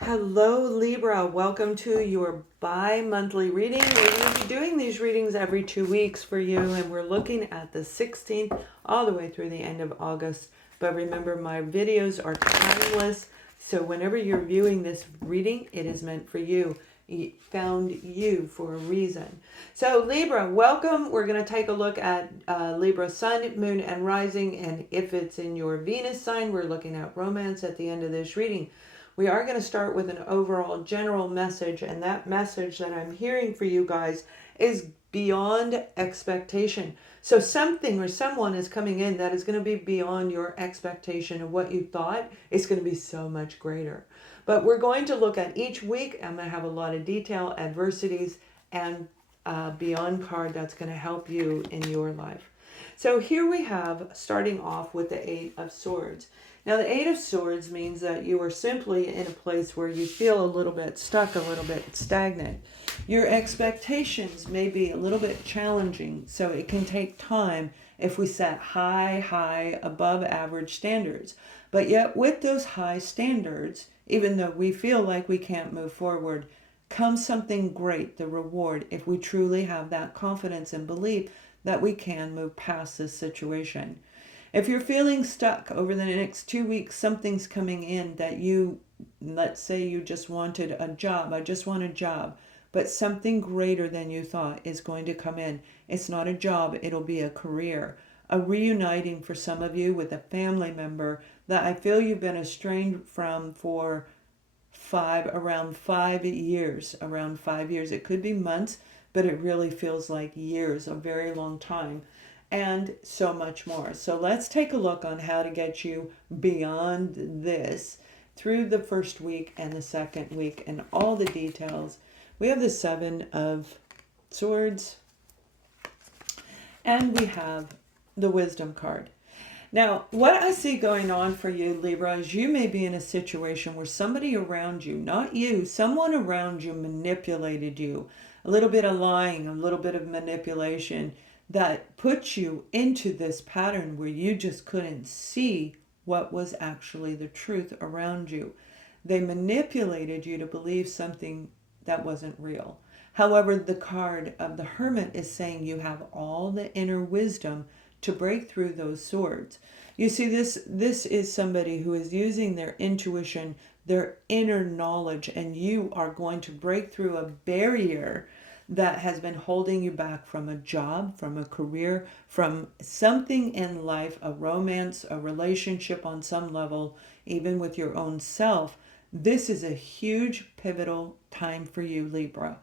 Hello, Libra. Welcome to your bi-monthly reading. We're going to be doing these readings every 2 weeks for you, and we're looking at the 16th all the way through the end of August. But remember, my videos are timeless, so whenever you're viewing this reading, it is meant for you. It found you for a reason. So Libra, welcome. We're going to take a look at Libra sun, moon, and rising, and if it's in your Venus sign, we're looking at romance at the end of this reading. We are going to start with an overall general message, and that message that I'm hearing for you guys is beyond expectation. So something or someone is coming in that is going to be beyond your expectation of what you thought. It's going to be so much greater. But we're going to look at each week. I'm going to have a lot of detail, adversities, and beyond card that's going to help you in your life. So here we have, starting off with the Eight of Swords. Now, the Eight of Swords means that you are simply in a place where you feel a little bit stuck, a little bit stagnant. Your expectations may be a little bit challenging, so it can take time if we set high, above average standards. But yet with those high standards, even though we feel like we can't move forward, comes something great, the reward, if we truly have that confidence and belief that we can move past this situation. If you're feeling stuck over the next 2 weeks, something's coming in that let's say you just wanted a job. I just want a job. But something greater than you thought is going to come in. It's not a job, it'll be a career. A reuniting for some of you with a family member that I feel you've been estranged from for around 5 years. Around 5 years. It could be months, but it really feels like years, a very long time. And so much more. So let's take a look on how to get you beyond this through the first week and the second week and all the details. We have the Seven of Swords and we have the Wisdom card. Now, what I see going on for you, Libra, is you may be in a situation where somebody around you, not you, someone around you manipulated you. A little bit of lying, a little bit of manipulation that puts you into this pattern where you just couldn't see what was actually the truth around you. They manipulated you to believe something that wasn't real. However, the card of the Hermit is saying you have all the inner wisdom to break through those swords. You see, this is somebody who is using their intuition, their inner knowledge, and you are going to break through a barrier that has been holding you back from a job, from a career, from something in life, a romance, a relationship on some level, even with your own self. This is a huge pivotal time for you, Libra.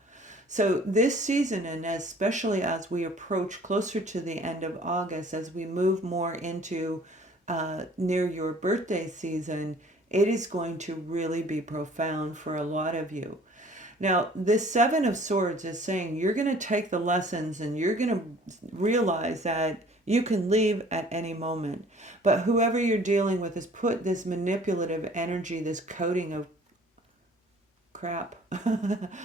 So this season, and especially as we approach closer to the end of August, as we move more into near your birthday season, it is going to really be profound for a lot of you. Now, this Seven of Swords is saying you're going to take the lessons and you're going to realize that you can leave at any moment. But whoever you're dealing with has put this manipulative energy, this coating of crap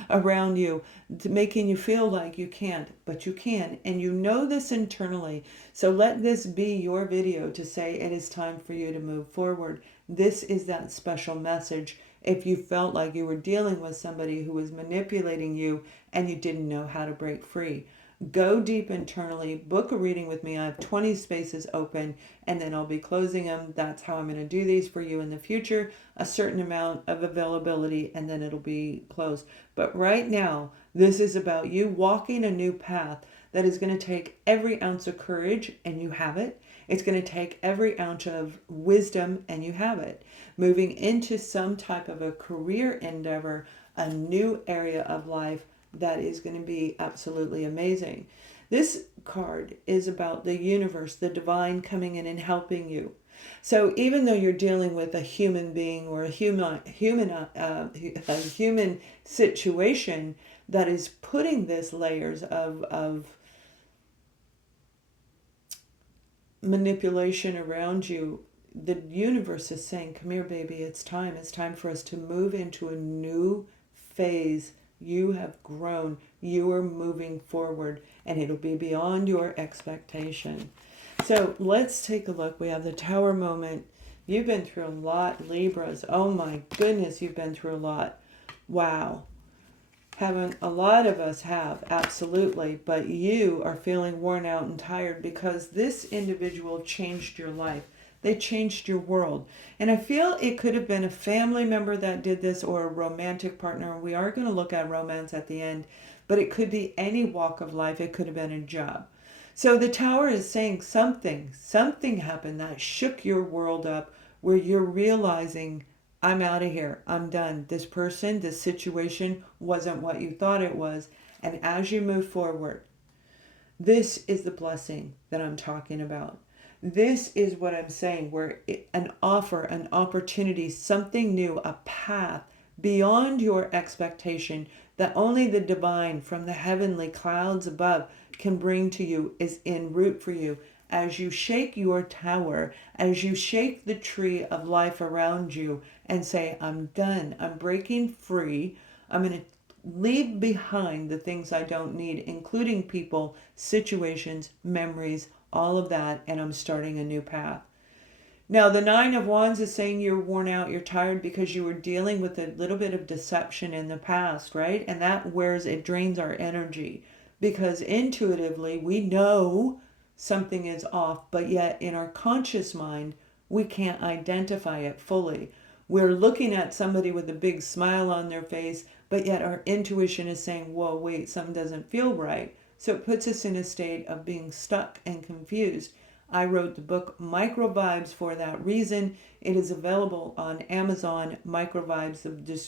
around you, making you feel like you can't, but you can. And you know this internally. So let this be your video to say it is time for you to move forward. This is that special message. If you felt like you were dealing with somebody who was manipulating you and you didn't know how to break free, go deep internally, book a reading with me. I have 20 spaces open and then I'll be closing them. That's how I'm going to do these for you in the future, a certain amount of availability, and then it'll be closed. But right now, this is about you walking a new path that is going to take every ounce of courage, and you have it. It's going to take every ounce of wisdom, and you have it. Moving into some type of a career endeavor, a new area of life that is going to be absolutely amazing. This card is about the universe, the divine coming in and helping you. So even though you're dealing with a human being or a human situation that is putting this layers of manipulation around you, the universe is saying, come here, baby, it's time. It's time for us to move into a new phase. You have grown. You are moving forward, and it'll be beyond your expectation. So let's take a look. We have the Tower moment. You've been through a lot, Libras. Oh my goodness, you've been through a lot. Wow. Haven't a lot of us have, absolutely, but you are feeling worn out and tired because this individual changed your life. They changed your world. And I feel it could have been a family member that did this or a romantic partner. We are going to look at romance at the end, but it could be any walk of life. It could have been a job. So the Tower is saying something happened that shook your world up where you're realizing, I'm out of here. I'm done. This person, this situation wasn't what you thought it was. And as you move forward, this is the blessing that I'm talking about. This is what I'm saying, where an offer, an opportunity, something new, a path beyond your expectation that only the divine from the heavenly clouds above can bring to you is en route for you. As you shake your tower, as you shake the tree of life around you and say, I'm done, I'm breaking free, I'm going to leave behind the things I don't need, including people, situations, memories, all of that, and I'm starting a new path. Now, the Nine of Wands is saying you're worn out, you're tired because you were dealing with a little bit of deception in the past, right? And that it drains our energy because intuitively we know something is off, but yet in our conscious mind, we can't identify it fully. We're looking at somebody with a big smile on their face, but yet our intuition is saying, whoa, wait, something doesn't feel right. So it puts us in a state of being stuck and confused. I wrote the book Micro Vibes for that reason. It is available on Amazon. Micro Vibes,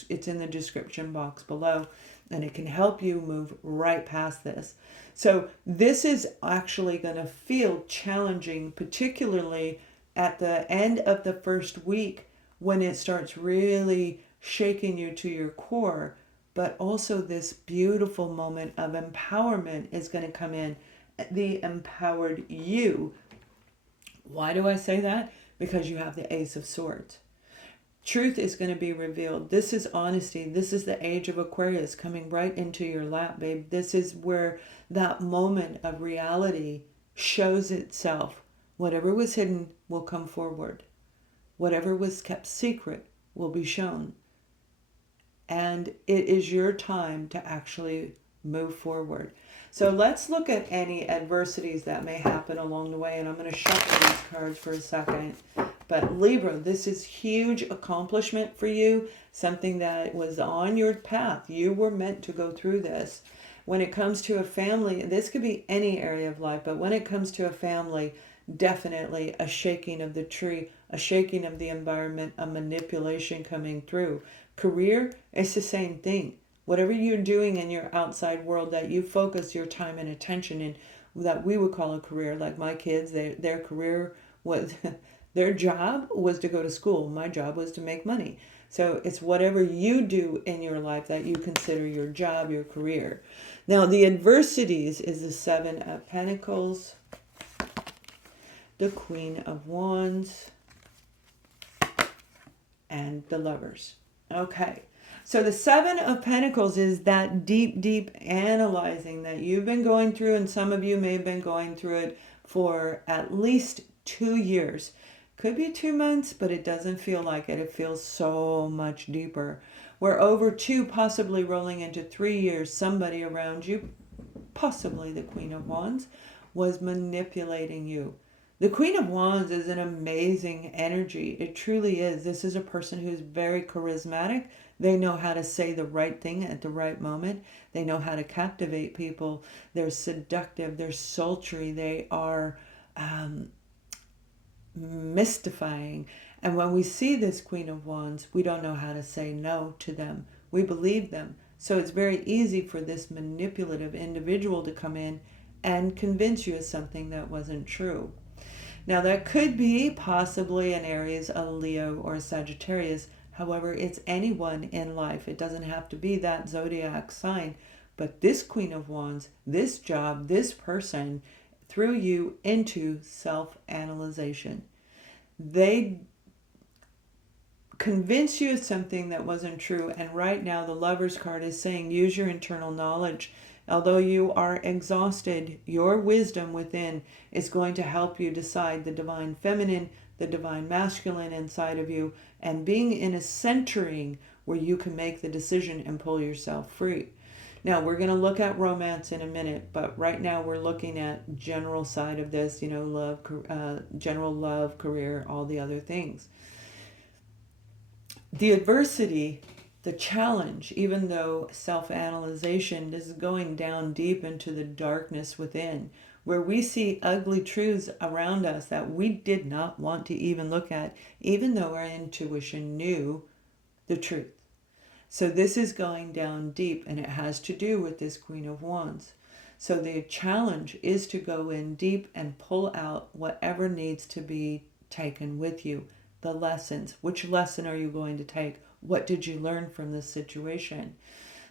it's in the description box below, and it can help you move right past this. So this is actually going to feel challenging, particularly at the end of the first week when it starts really shaking you to your core. But also this beautiful moment of empowerment is going to come in. The empowered you. Why do I say that? Because you have the Ace of Swords. Truth is going to be revealed. This is honesty. This is the age of Aquarius coming right into your lap, babe. This is where that moment of reality shows itself. Whatever was hidden will come forward. Whatever was kept secret will be shown. And it is your time to actually move forward. So let's look at any adversities that may happen along the way. And I'm going to shuffle these cards for a second. But Libra, this is huge accomplishment for you. Something that was on your path. You were meant to go through this. When it comes to a family, this could be any area of life. But when it comes to a family, definitely a shaking of the tree, a shaking of the environment, a manipulation coming through. Career, it's the same thing. Whatever you're doing in your outside world that you focus your time and attention in, that we would call a career, like my kids, their career was, their job was to go to school. My job was to make money. So it's whatever you do in your life that you consider your job, your career. Now, the adversities is the Seven of Pentacles, the Queen of Wands, and the Lovers. Okay, so the Seven of Pentacles is that deep analyzing that you've been going through, and some of you may have been going through it for at least 2 years. Could be 2 months, but it doesn't feel like it. It feels so much deeper. We're over 2, possibly rolling into 3 years. Somebody around you, possibly the Queen of Wands, was manipulating you. The Queen of Wands is an amazing energy. It truly is. This is a person who's very charismatic. They know how to say the right thing at the right moment. They know how to captivate people. They're seductive. They're sultry. They are mystifying. And when we see this Queen of Wands, we don't know how to say no to them. We believe them. So it's very easy for this manipulative individual to come in and convince you of something that wasn't true. Now that could be possibly in areas of Leo or Sagittarius. However, it's anyone in life. It doesn't have to be that zodiac sign. But this Queen of Wands, this job, this person threw you into self-analyzation. They convince you of something that wasn't true. And right now the Lover's card is saying use your internal knowledge. Although you are exhausted, your wisdom within is going to help you decide the divine feminine, the divine masculine inside of you, and being in a centering where you can make the decision and pull yourself free. Now, we're going to look at romance in a minute, but right now we're looking at general side of this, love, general love, career, all the other things. The adversity, the challenge, even though self-analyzation is going down deep into the darkness within, where we see ugly truths around us that we did not want to even look at, even though our intuition knew the truth. So this is going down deep, and it has to do with this Queen of Wands. So the challenge is to go in deep and pull out whatever needs to be taken with you. The lessons. Which lesson are you going to take? What did you learn from this situation?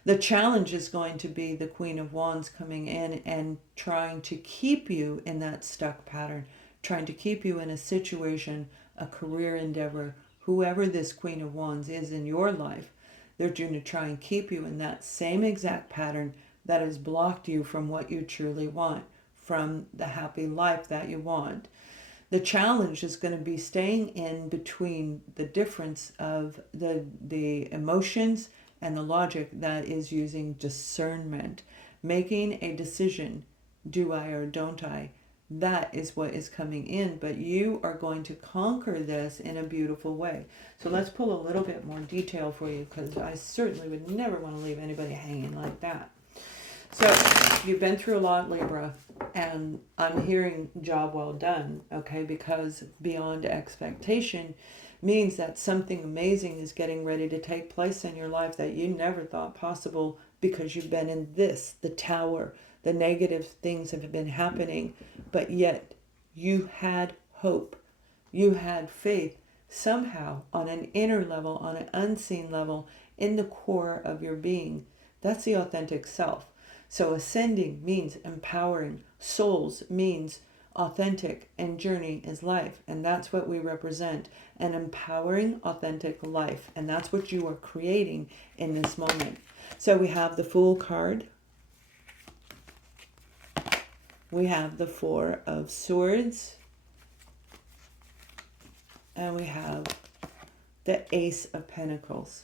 The challenge is going to be the Queen of Wands coming in and trying to keep you in that stuck pattern, trying to keep you in a situation, a career endeavor, whoever this Queen of Wands is in your life. They're going to try and keep you in that same exact pattern that has blocked you from what you truly want, from the happy life that you want. The challenge is going to be staying in between the difference of the emotions and the logic that is using discernment. Making a decision, do I or don't I? That is what is coming in, but you are going to conquer this in a beautiful way. So let's pull a little bit more detail for you, because I certainly would never want to leave anybody hanging like that. So you've been through a lot, Libra, and I'm hearing job well done, okay, because beyond expectation means that something amazing is getting ready to take place in your life that you never thought possible, because you've been in this, the tower. The negative things have been happening, but yet you had hope. You had faith somehow on an inner level, on an unseen level, in the core of your being. That's the authentic self. So ascending means empowering. Souls means authentic, and journey is life. And that's what we represent, an empowering, authentic life. And that's what you are creating in this moment. So we have the Fool card. We have the Four of Swords. And we have the Ace of Pentacles.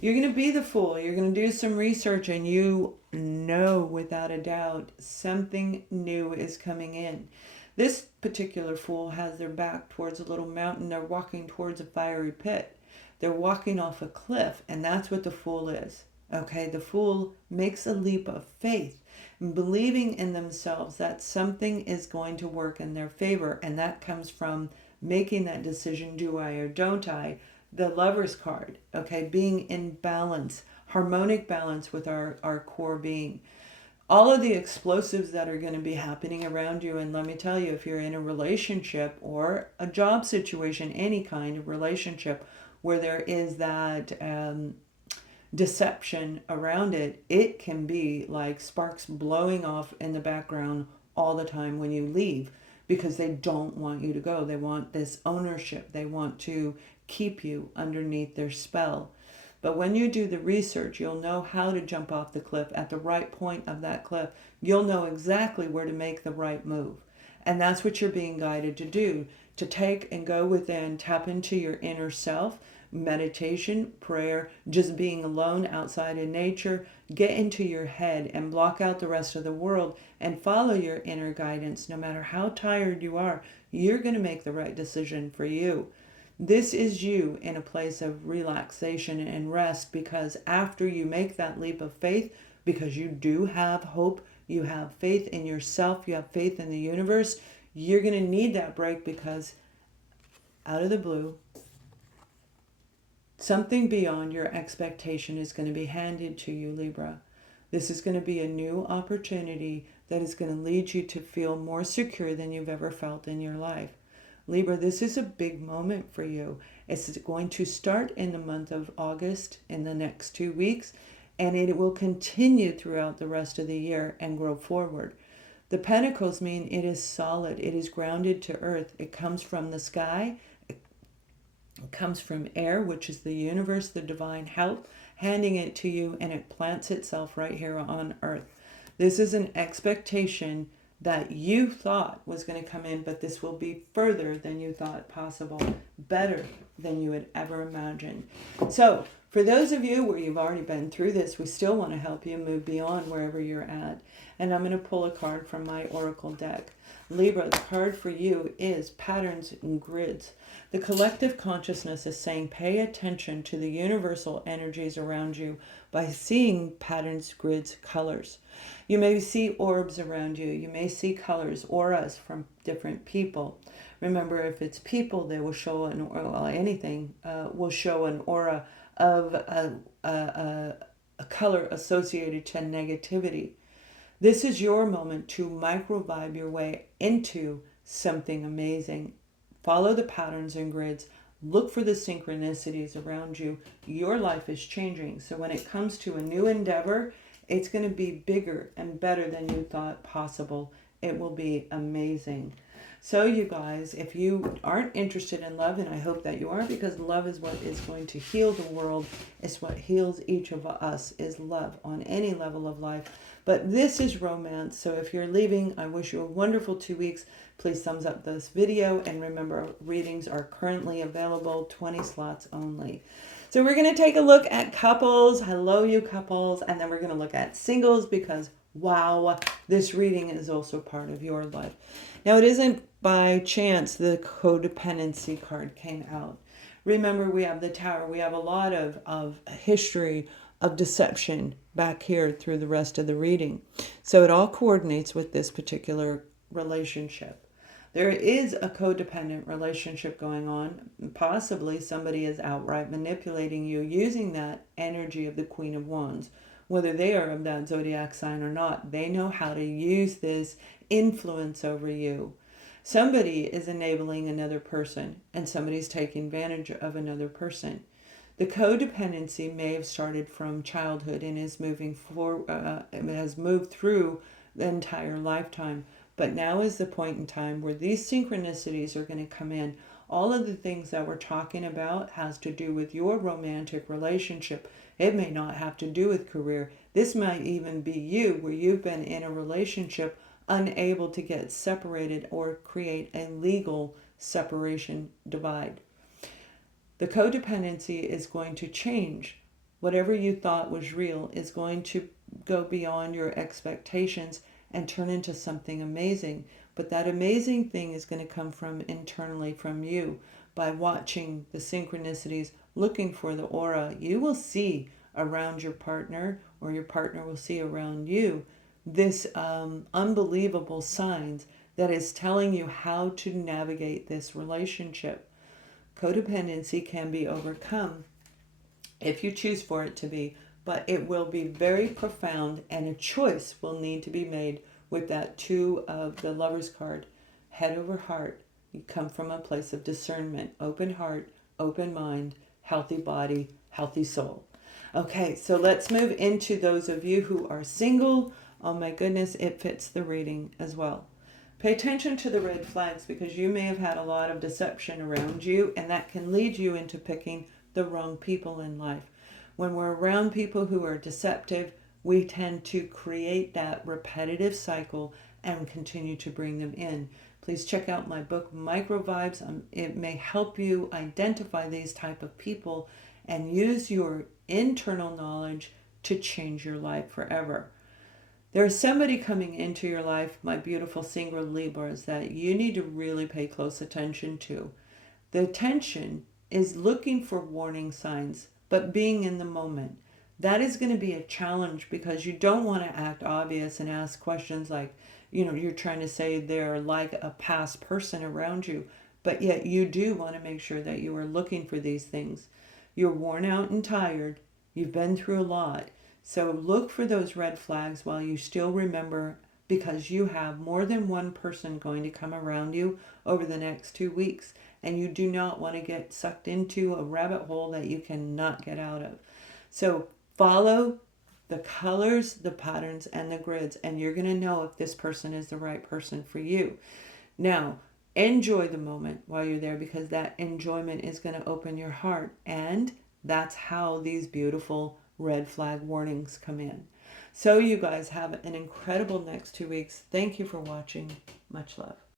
You're going to be the Fool. You're going to do some research, and you know without a doubt something new is coming in. This particular Fool has their back towards a little mountain. They're walking towards a fiery pit. They're walking off a cliff, and that's what the Fool is. Okay, the Fool makes a leap of faith, believing in themselves that something is going to work in their favor, and that comes from making that decision, do I or don't I? The Lover's card, okay, being in balance, harmonic balance with our core being. All of the explosives that are going to be happening around you, and let me tell you, if you're in a relationship or a job situation, any kind of relationship where there is that deception around it, it can be like sparks blowing off in the background all the time when you leave, because they don't want you to go. They want this ownership. They want to keep you underneath their spell. But when you do the research, you'll know how to jump off the cliff at the right point of that cliff. You'll know exactly where to make the right move. And that's what you're being guided to do, to take and go within, tap into your inner self, meditation, prayer, just being alone outside in nature, get into your head and block out the rest of the world and follow your inner guidance. No matter how tired you are, you're going to make the right decision for you. This is you in a place of relaxation and rest, because after you make that leap of faith, because you do have hope, you have faith in yourself, you have faith in the universe, you're going to need that break, because out of the blue, something beyond your expectation is going to be handed to you, Libra. This is going to be a new opportunity that is going to lead you to feel more secure than you've ever felt in your life. Libra, this is a big moment for you. It's going to start in the month of August, in the next 2 weeks, and it will continue throughout the rest of the year and grow forward. The Pentacles mean it is solid. It is grounded to earth. It comes from the sky. It comes from air, which is the universe, the divine help, handing it to you, and it plants itself right here on earth. This is an expectation that you thought was going to come in, but this will be further than you thought possible, better than you had ever imagined. So for those of you where you've already been through this, we still want to help you move beyond wherever you're at. And I'm going to pull a card from my Oracle deck. Libra, the card for you is Patterns and Grids. The collective consciousness is saying pay attention to the universal energies around you by seeing patterns, grids, colors. You may see orbs around you. You may see colors, auras from different people. Remember, if it's people, they will show an aura. Well, anything will show an aura of a color associated to negativity. This is your moment to micro-vibe your way into something amazing. Follow the patterns and grids. Look for the synchronicities around you. Your life is changing. So when it comes to a new endeavor, it's going to be bigger and better than you thought possible. It will be amazing. So you guys, if you aren't interested in love, and I hope that you are, because love is what is going to heal the world. It's what heals each of us, is love on any level of life. But this is romance. So if you're leaving, I wish you a wonderful 2 weeks. Please thumbs up this video. And remember, readings are currently available, 20 slots only. So we're going to take a look at couples. Hello, you couples. And then we're going to look at singles because, wow, this reading is also part of your life. Now, it isn't by chance the codependency card came out. Remember, we have the Tower. We have a lot of history of deception back here through the rest of the reading. So it all coordinates with this particular relationship. There is a codependent relationship going on. Possibly somebody is outright manipulating you using that energy of the Queen of Wands. Whether they are of that zodiac sign or not, they know how to use this influence over you. Somebody is enabling another person and somebody's taking advantage of another person. The codependency may have started from childhood and is moving forward, has moved through the entire lifetime. But now is the point in time where these synchronicities are going to come in. All of the things that we're talking about has to do with your romantic relationship. It may not have to do with career. This might even be you, where you've been in a relationship unable to get separated or create a legal separation divide. The codependency is going to change. Whatever you thought was real is going to go beyond your expectations and turn into something amazing. But that amazing thing is going to come from internally from you by watching the synchronicities, looking for the aura. You will see around your partner, or your partner will see around you, this unbelievable signs that is telling you how to navigate this relationship. Codependency can be overcome if you choose for it to be, but it will be very profound, and a choice will need to be made with that 2 of the Lover's card. Head over heart. You come from a place of discernment, open heart, open mind, healthy body, healthy soul. Okay, so let's move into those of you who are single. Oh my goodness, it fits the reading as well. Pay attention to the red flags, because you may have had a lot of deception around you, and that can lead you into picking the wrong people in life. When we're around people who are deceptive, we tend to create that repetitive cycle and continue to bring them in. Please check out my book, Micro Vibes. It may help you identify these type of people and use your internal knowledge to change your life forever. There's somebody coming into your life, my beautiful single Libras, that you need to really pay close attention to. The attention is looking for warning signs, but being in the moment. That is going to be a challenge, because you don't want to act obvious and ask questions like, you're trying to say they're like a past person around you, but yet you do want to make sure that you are looking for these things. You're worn out and tired. You've been through a lot. So look for those red flags while you still remember, because you have more than one person going to come around you over the next 2 weeks, and you do not want to get sucked into a rabbit hole that you cannot get out of. So follow the colors, the patterns, and the grids, and you're going to know if this person is the right person for you. Now, enjoy the moment while you're there, because that enjoyment is going to open your heart, and that's how these beautiful red flag warnings come in. So you guys have an incredible next 2 weeks. Thank you for watching. Much love.